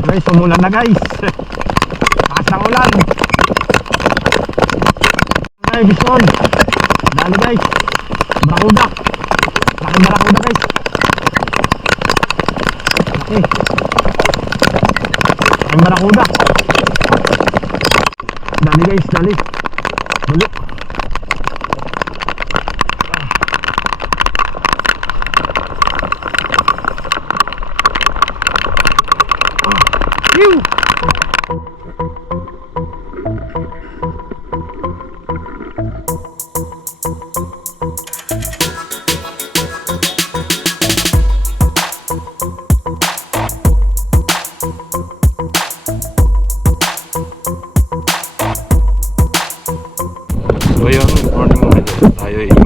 Guys, umulan na guys. Takas ng ulan. Ay, bison. Dali guys. Barakuda. Laking barakuda guys. Laki. Laking barakuda. Dali guys, dali. Dali.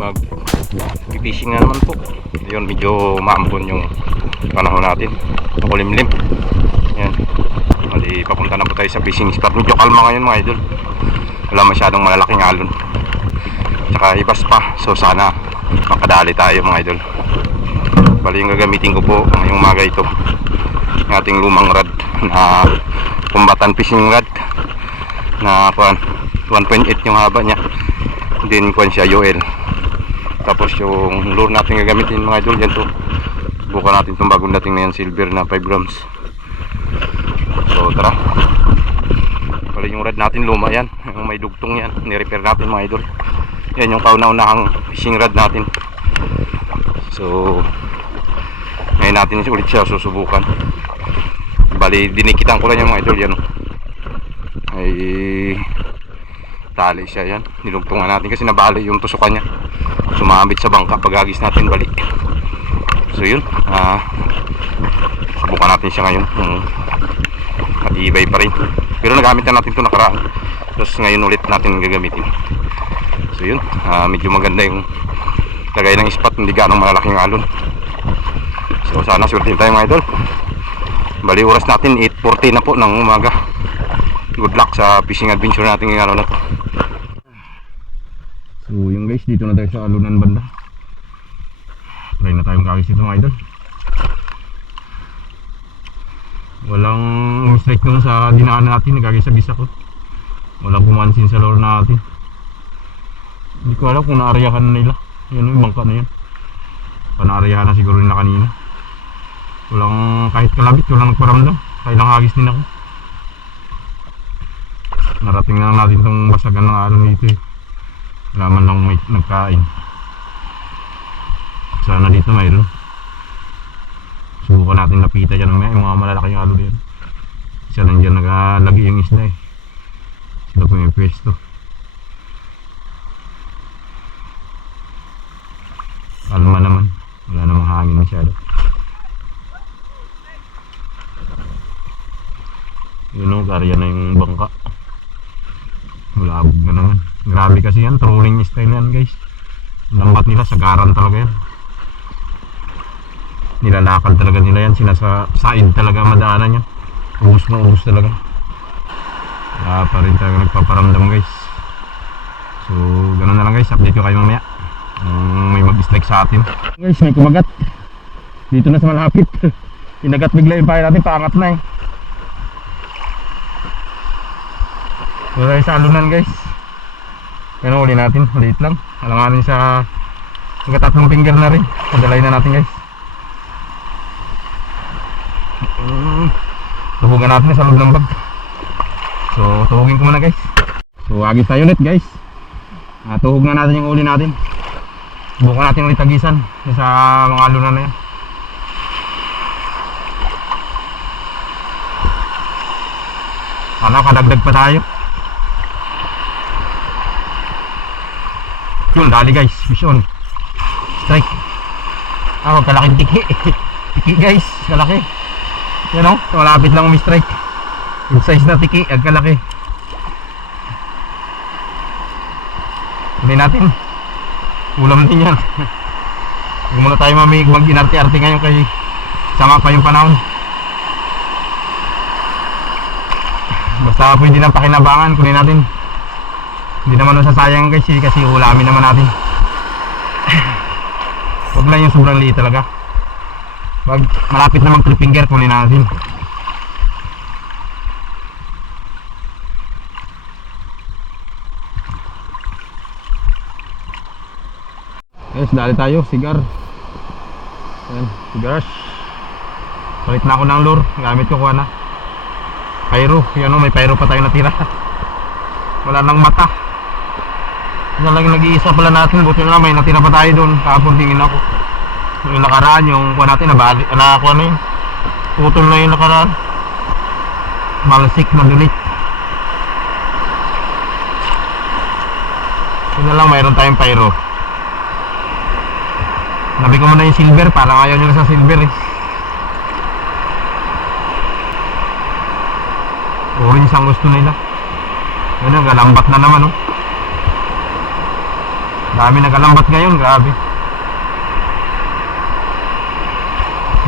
Mag fishing na naman po. Yun, medyo maambon yung panahon natin. Makulimlim. Yan. Mali, papunta na po tayo sa fishing spot. Medyo kalma ngayon mga idol. Wala masyadong malalaking alon. Tsaka ibas pa. So sana makadali tayo mga idol. Bali yung gagamitin ko po ngayong umaga ito. Yung ating lumang rod na kumbatan fishing rod na kuan 1.8 yung haba niya. Din kuan siya UL. Tapos yung lure natin gagamitin mga idol yan to. Bukan natin itong bagong dating na yan silver na 5 grams. So tara. Pala yung rod natin luma yan. Yung may dugtong yan. Ni-repair natin mga idol. Yan yung kauna-unahang fishing rod natin. So ngayon natin ulit siya susubukan. Bali dinikitan ko lang yung mga idol yan. Ay tali siya yan. Nilugtungan natin kasi nabali yung tusukan niya. Sumabit sa bangka pag agis natin balik. So yun. Ah subukan natin siya ngayon. Hmm. Matibay pa rin. Pero nagamit na natin ito nakaraan. Tapos ngayon ulit natin gagamitin. So yun. Ah, medyo maganda yung lagay ng spot hindi ganong malalaking alon. So sana swerte tayo mga idol. Bali oras natin 8.40 na po ng umaga. Good luck sa fishing adventure natin ngayong araw na to so yung guys dito na tayo sa alunan banda. Try na tayong kawis dito mga idol. Walang mistake nun sa dinaan natin nagkakisabis ako walang pumansin sa lore natin. Hindi ko alam kung naaryahan na nila. Yun yung bangka na yun. Panaaryahan na siguro nila kanina. Walang kahit kalabit walang nagparamdam. Kahit lang hagis din ako. Narating na lang natin itong basagan ng araw nito eh wala man lang may nagkain sana dito mayroon Subukan natin lapitan dyan may mga malalaking alo din. Isa lang dyan nagalagi yung isda eh. Sila po yung pwesto. Kalma naman. Wala namang hangin masyado. Yun o, karya na yung bangka. Malabog na naman. Grabe kasi yan, trolling style yan guys. Lambat nila, sagaran talaga yan. Nilalakad talaga nila yan sinasa side talaga madaanan yan. Ubus na ubus talaga. Wala pa rin talaga nagpaparamdam guys. So ganun na lang guys. Update ko kayo mamaya. Kung may mag strike sa atin. Guys may kumagat. Dito na sa malapit. Inagat bigla yung pahay natin paangat na eh. Wala sa alunan guys yan uli natin ulit lang alanganin sa tatlong finger na rin padalay na natin guys Mm, tuhugan natin sa loob ng bag. So, tuhugin ko muna guys. So, agis tayo ulit guys. Uh, tuhog na natin yung uli natin. Subukan natin ulit tagisan sa mga luna na yan. Ano, kadagdag pa tayo. Yun, dali guys. Vision. Strike. Ah, huwag kalaking tiki. tiki guys, kalaki. Yan o, malapit lang umi-strike. Yung size na tiki, ang kalaki. Hindi natin. Ulam din yan. Huwag muna tayo mamig mag-inarte-arte ngayon kasi sama pa yung panahon. Basta pwede ng pakinabangan, kunin natin hindi naman masasayang guys eh, kasi ulamin naman natin. Huwag lang yung sobrang liit talaga. Pag malapit na mag finger kunin natin. Yes, dali tayo, sigar. Ayan, sigarash Palit na ako ng lure, gamit ko kuha na. Pyro, yan o, may pyro pa tayo natira. Wala nang mata. Yan lang yung nag-iisa pala natin, buti na may natira pa tayo doon. Kahapon tingin ako. Yung nakaraan, yung kuha natin, nabali, na ako ano yun. Putol na yung nakaraan. Malsik na. Yun na lang, mayroon tayong pyro. Nabi ko muna yung silver, parang ayaw nyo na sa silver eh. Orange ang gusto nila. Ano, galambat na naman oh. Dami nagalambat ngayon, grabe.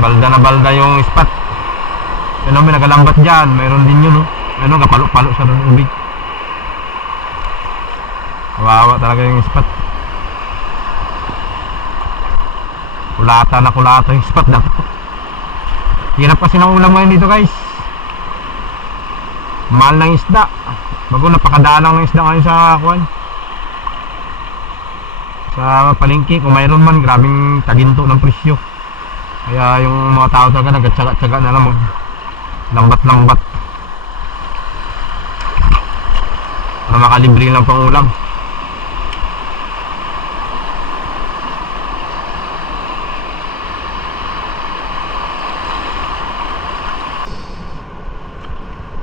Balda na balda yung spot. Ano, may nagalambat dyan, mayroon din yun oh. Ano, kapalo-palo sa doon ubig. Kawawa talaga yung spot. Kulata na kulata yung spot na. Hirap kasi ng ulam ngayon dito guys. Mahal ng isda. Bago napakadalang ng isda ngayon sa kuwan. Sa palengke, kung mayroon man, grabing taginto ng presyo. Kaya yung mga tao talaga nagtsaga-tsaga na lang mag lambat-lambat. Para makalibre lang pang ulam.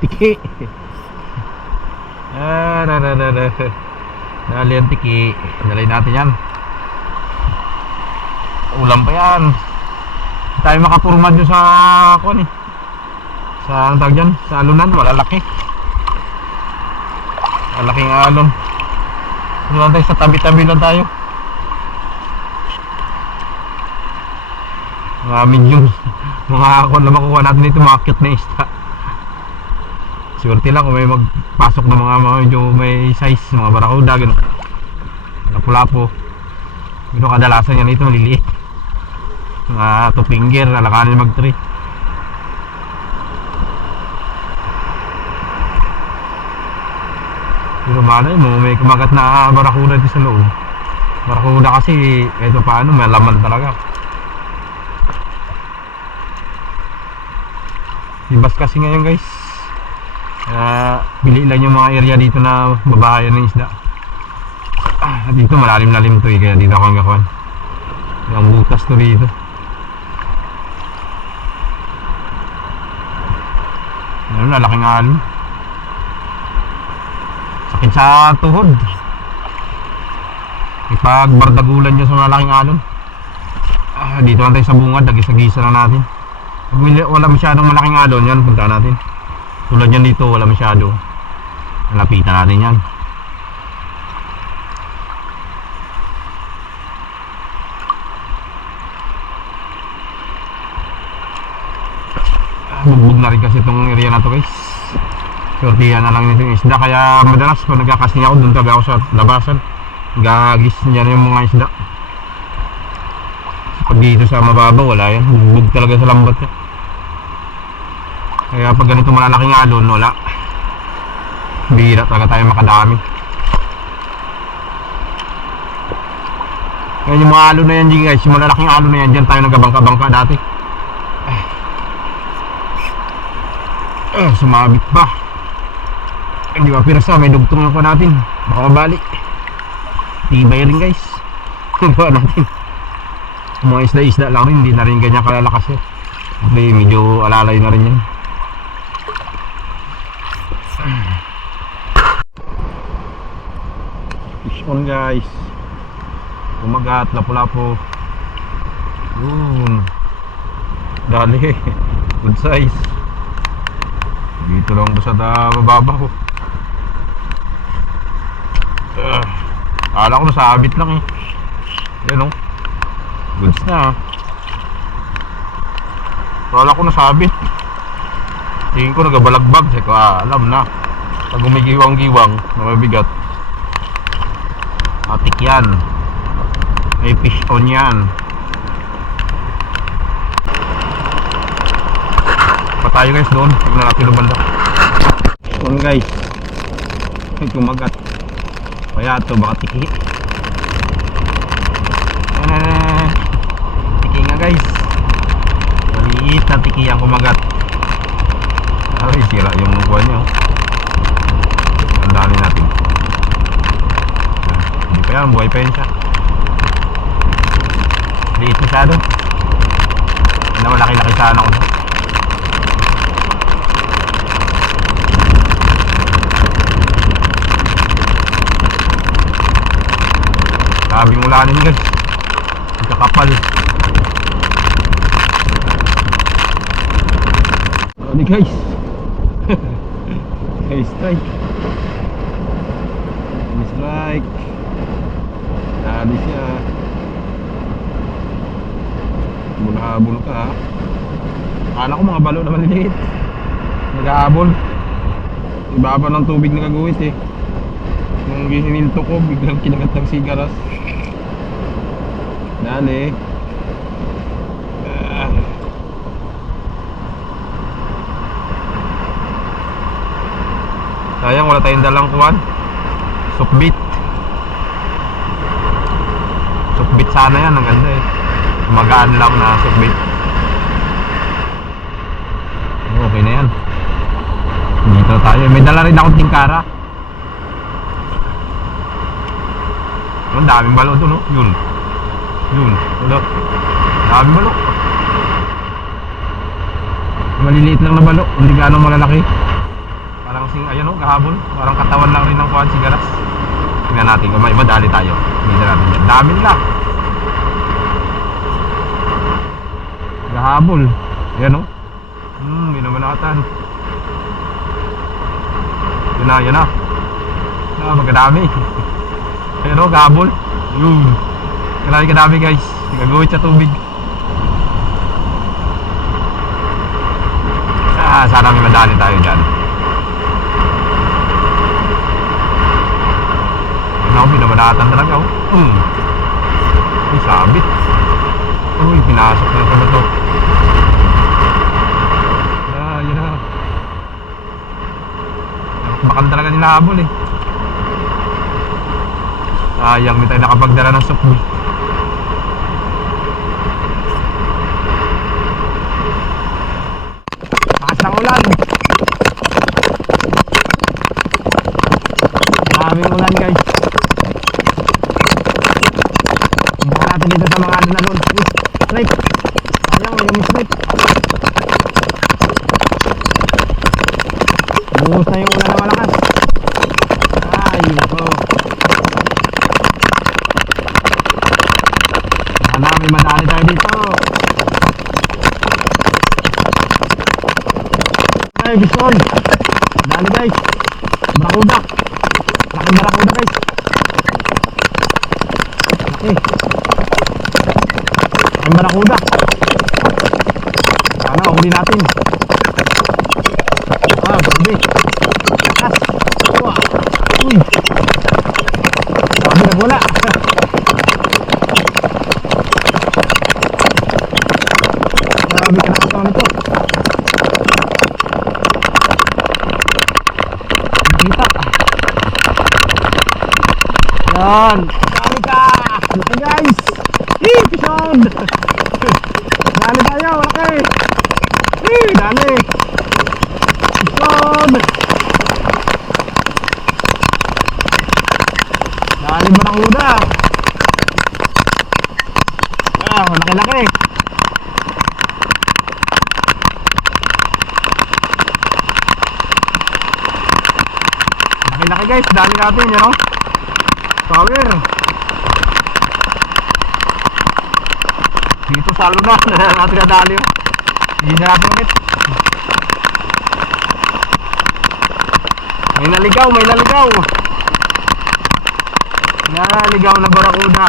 Tiki. Ah, da, da, da, da. Dali ang tiki. Natin yan. Ulam pa yan. Tayo makapurma dyan sa kuan eh. Sa ano tawag dyan? Sa alunan. Malalaki. Malaking alon. Doon tayo sa tabi-tabi lang tayo. Mga medium. Mga ako na makuha natin dito. Mga cute na isda. Swerte lang kung may magpasok ng mga medyo may size, mga barakuda, gano'n. Lapu-lapo. Gano'n kadalasan yan ito, maliliit. Mga two finger, alakanin mag three. Pero malay mo, may kumagat na barakuda dito sa loob. Barakuda kasi, pa paano, may laman talaga. Ibas kasi ngayon guys. Kaya pili lang yung mga area dito na babahayan ng isda. Ah, dito malalim-lalim to eh, kaya dito ako ang gakuan. Ang butas to dito. Ano, lalaking alon. Sakit sa tuhod. Ipag bardagulan dyan sa malaking alon. Ah, dito lang tayo sa bungad, dagis-agisa na natin. Pag wala masyadong malaking alon, yan, punta natin. Tulad yan dito, wala masyado. Nalapitan natin yan. Bugbog na rin kasi itong area na to guys. Sortihan na lang nito yung isda. Kaya madalas pag nagkakasing ako, doon tabi ako sa labasan. Gagis niya yung mga isda. Pag dito sa mababa, wala yan. Bugbog talaga sa lambat yan. Kaya pag ganito malalaking alon, wala. Bihira talaga tayo makadami. Ngayon yung mga alon na yan, guys, yung malalaking alon na yan, dyan tayo nagabangka-bangka dati. Eh, sumabit pa. Hindi ba pirasa, may dugtong pa natin. Baka mabali. Tibay rin guys. Ba natin. Mga isda-isda lang rin, hindi na rin ganyan kalalakas eh. Medyo alalay na rin yan. Fish on guys. Kumagat, lapu-lapu. Yun. Dali. Good size. Dito lang ba sa bababa ko. Uh, akala ko nasabit lang eh. Yan oh. Goods na ah. Akala ko nasabit. Tingin ko nagabalagbag. Sabi ko, ah, alam na. Pag gumigiwang-giwang na mabigat. Atik yan. May fish on yan. Pa tayo guys doon. Natin yung banda. Doon guys. May kumagat. Kaya ito baka tiki. Ayan, ayan, guys. Maliit na tikiyang kumagat. Ay, sira yung buwan niyo. Ang dami natin. Ah, Hindi pa yan, buhay pa yan siya. Liit masyado. Na malaki-laki sana ako. Sabi mula rin guys. Kakapal. Ano guys? Guys, strike. Strike. Dali siya. Bulhabol ka ha. Akala ko mga balo na maliliit. Nag-aabol. Ibaba ng tubig na kaguhit eh. Nung hininto ko, biglang kinagat ng sigaras. Dali. Ah. Sayang wala tayong dalang kuwan. Sukbit. Sukbit sana yan, ang ganda eh. Magaan lang na sukbit. Okay na yan. Dito tayo. May dala rin akong tingkara. Ang daming balo doon, no? Yun. Yun. Wala. Daming balo. Maliliit lang na balo. Hindi gaano malalaki. Parang sing, ayan o, kahabol. Parang katawan lang rin ng kuhan, sigaras. Tingnan natin kung may madali tayo. Hindi natin yan. Dami nila. Kahabol. Ayan o. Hmm, minamanatan. Yun na, yun na. Ah, magkadami. Ayan o, gabol. Yun. Kalaki kadami guys. Gagawin sa tubig. Ah, sana may madali tayo dyan. Yun ako, binabanatan talaga oh. Hmm. Ay, sabit. Uy, pinasok na ito to. Ah, yun na. Bakal talaga nila habol eh. Sayang, hindi tayo nakapagdala ng sukbi. Lakas ng ulan. Maraming ulan guys. Tingnan natin dito sa mga ano na nun. Uy, strike. Sayang, may umi-strike. Buhos na yung ulan na malakas. Ay, nako. Sana may madali tayo dito. Ay, bison. Dali guys. Barakuda. Laking barakuda guys. Laki. Laking barakuda. Sana huli natin. Ah, grabe. Lakas. Wah. Uy. Grabe na wala. Grabe ka na naman ito. Kita. Yan. Dali ka. Laki guys. Eh, pisod. Dali tayo. Laki. Eh, dali. Pisod. Dali barakuda. Ah, laki-laki. Laki-laki guys, dali natin, you know? Power. Dito sa luna, natin na natin ulit. May naligaw, may naligaw. Naligaw na barakuda.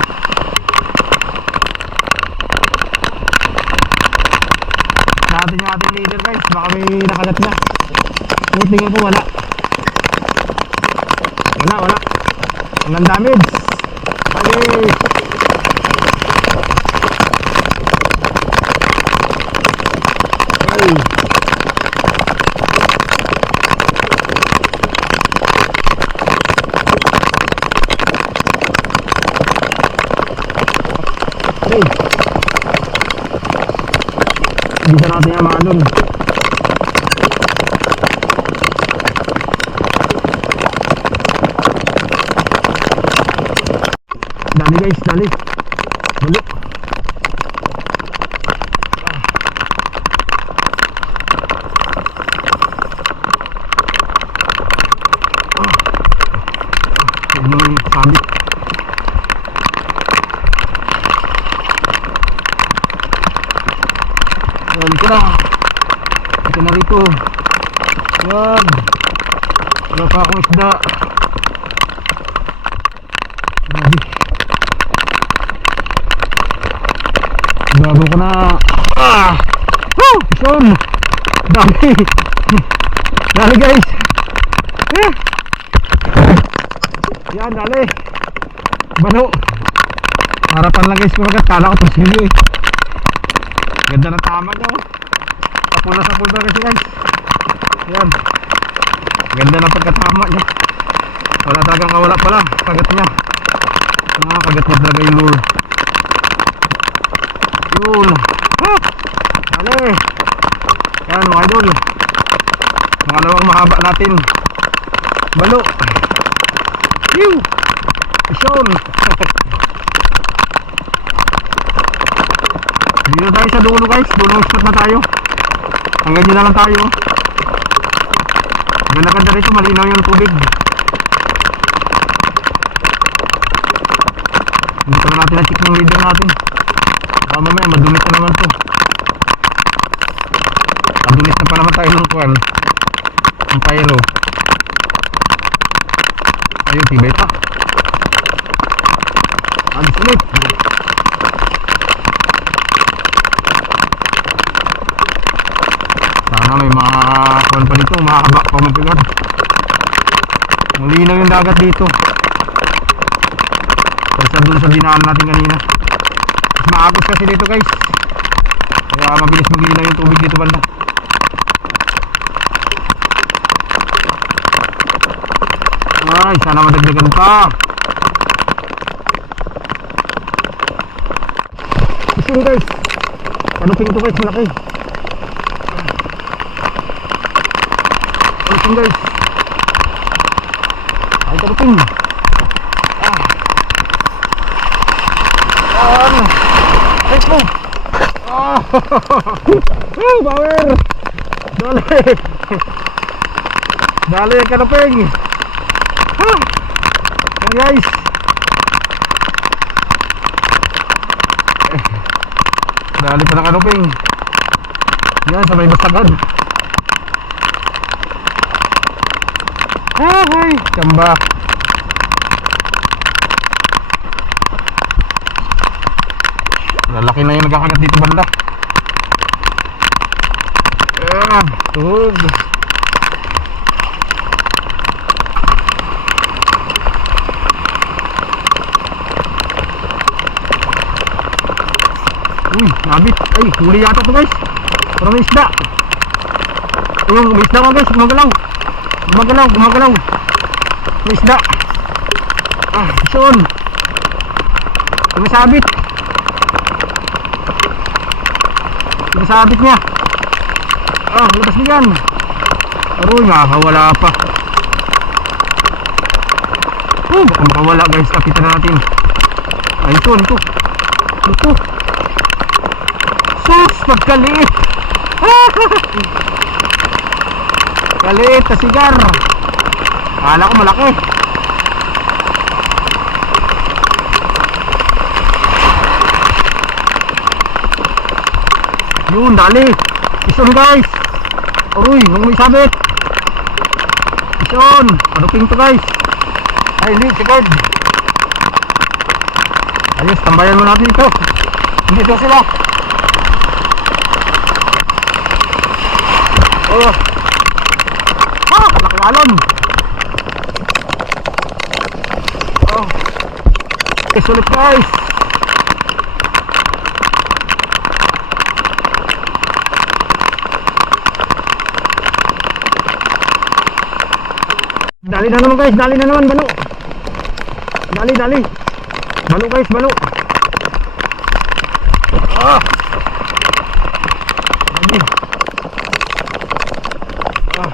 Natin yung ating leader guys, baka may nakagat na. Tingin ko wala. Wala, wala. Walang damage. Okay. Ay. Hey. Bisa natin yung mga. Dali guys, dali. Dali. Huwag mo nang sabit. Yan, ito na. Ito na rito. Yan. Wala pa akong isda. Grabe. Bago ko na. Ah! Woo! Son! Dami! Dali guys! Eh! Yan, dali! Bano! Harapan lang guys kumagat. Kala ko pasilyo eh. Ganda ng tama niya oh. Na sapul na kasi guys. Yan. Ganda ng pagkatama niya. Wala talagang kawala pala. Kagat niya. Ah, kagat niya talaga yung lure. Yun. Dali. Yan mga idol. Pangalawang mahaba natin. Balo. Pew! Isyon. Dito tayo sa dulo guys. Dulo spot na tayo. Hanggang dyan na lang tayo. Ganda-ganda rito. Malinaw yung tubig. Hindi natin na-check leader natin. Baka mamaya madumit na naman to. Madumit na pa naman tayo ng kuwan. Ang pyro. Ayun, tibay pa. Agis ulit. Sana may mga kuwan pa dito, makakaba pa mabigat. Malinaw yung dagat dito. Kaysa dun sa dinaan natin kanina. Maagos kasi dito guys. Kaya mabilis magilaw yung tubig dito banda. Ay, sana madagdagan pa. Ito guys. Kanuping to guys, malaki. Kanuping guys. Ay, kanuping. Ah. Ano? Ay po. Ah. Woo, power. Dali. Dali kanuping. Ah. Yan guys. Dali pa ng kanuping. Yan, sa may bastagan. Ah, ay, tsamba. Lalaki na yung nagkakagat dito banda. Tuhod. Uy, nabit. Ay, huli yata to guys. Pero may isda. Ayun, may isda mga guys. Gumagalaw. Gumagalaw, gumagalaw. May isda. Ah, isoon. Sumasabit. Sumasabit niya. Ah, labas niya yan. Aroy, makakawala pa. Oh, baka makawala guys. Kapitan natin. Ay, ito, ito. Ito. Sus, pagkaliit. Kaliit na sigar. Kala ko malaki. Yun, dali. Ison guys. Uy, nung may sabit. Ison. Paduping to guys. Ay, hindi, sigard. Ayos, tambayan mo natin ito. Hindi ito sila. Oh. Ah, nakalalon. Oh. Okay, sulit guys. Dali na naman guys, dali na naman balo. Dali, dali. Balo guys, balo. Ah. Dali. Ah.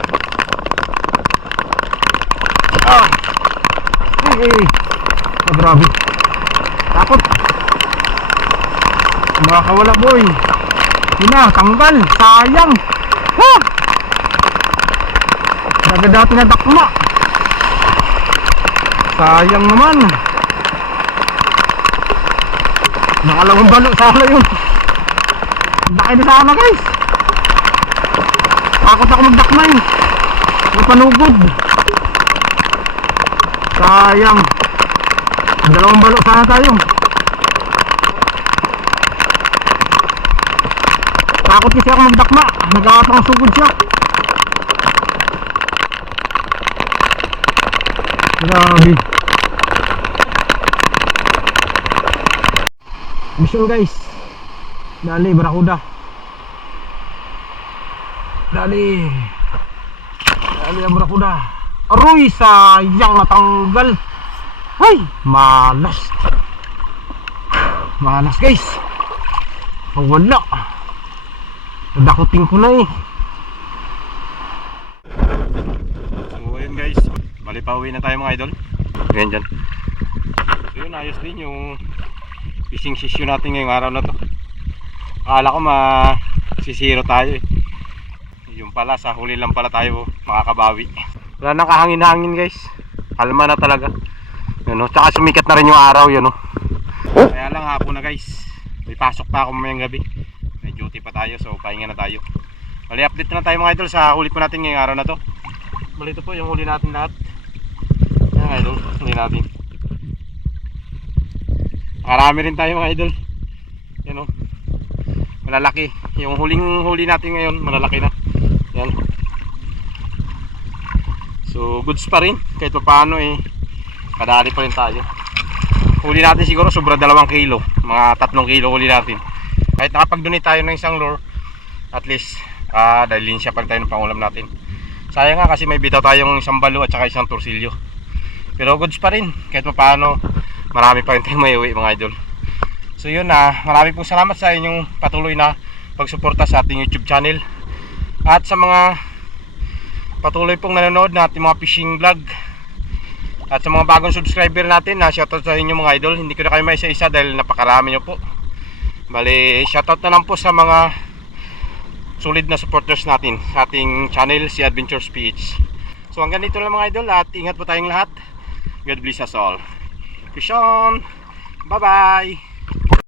Ah. Hey, hey. Ah, grabe. Takot. Makakawala boy. Hina, tanggal. Sayang. Ha! Nagadat na takma. Sayang naman. Nakalawang balo sana yun. Laki na sana guys. Takot ako magdakma eh. May panugod. Sayang. Dalawang balo sana tayo. Takot kasi ako magdakma. Nagkakatang sugod siya. Grabe. Mission guys. Dali, barakuda. Dali. Dali ang barakuda. Aroy, sayang natanggal. Ay, malas. Malas guys. Wala. Nadakutin ko na eh. So ayun guys, bali pa uwi na tayo mga idol. Ganyan dyan. So yun, ayos din yung fishing session natin ngayong araw na to. Akala ko ma sisiro tayo eh. Yung pala, sa huli lang pala tayo makakabawi. Wala nang kahangin-hangin guys. Kalma na talaga. Yun, oh. Tsaka sumikat na rin yung araw yun oh. Kaya lang hapon na guys. May pasok pa ako mamayang gabi. May duty pa tayo so pahinga na tayo. Bali update na tayo mga idol sa huli po natin ngayong araw na to. Bali ito po yung huli natin lahat. Yan idol, huli natin. Marami rin tayo mga idol. Yan o. Malalaki. Yung huling huli natin ngayon, malalaki na. Yan. So goods pa rin. Kahit pa paano eh. Kadali pa rin tayo. Huli natin siguro sobra dalawang kilo. Mga tatlong kilo huli natin. Kahit nakapag-donate tayo ng isang lure, at least ah dahil siya pa rin tayo ng pangulam natin. Sayang nga kasi may bitaw tayong isang balo at saka isang torsilyo. Pero goods pa rin. Kahit pa paano, marami pa rin tayong may uwi mga idol. So yun na, marami pong salamat sa inyong patuloy na pagsuporta sa ating YouTube channel. At sa mga patuloy pong nanonood na ating mga fishing vlog. At sa mga bagong subscriber natin, na shoutout sa inyo mga idol. Hindi ko na kayo may isa-isa dahil napakarami nyo po. Bali, shoutout na lang po sa mga solid na supporters natin sa ating channel, si Adventures PH. So hanggang dito lang mga idol at ingat po tayong lahat. God bless us all. On! Bye-bye!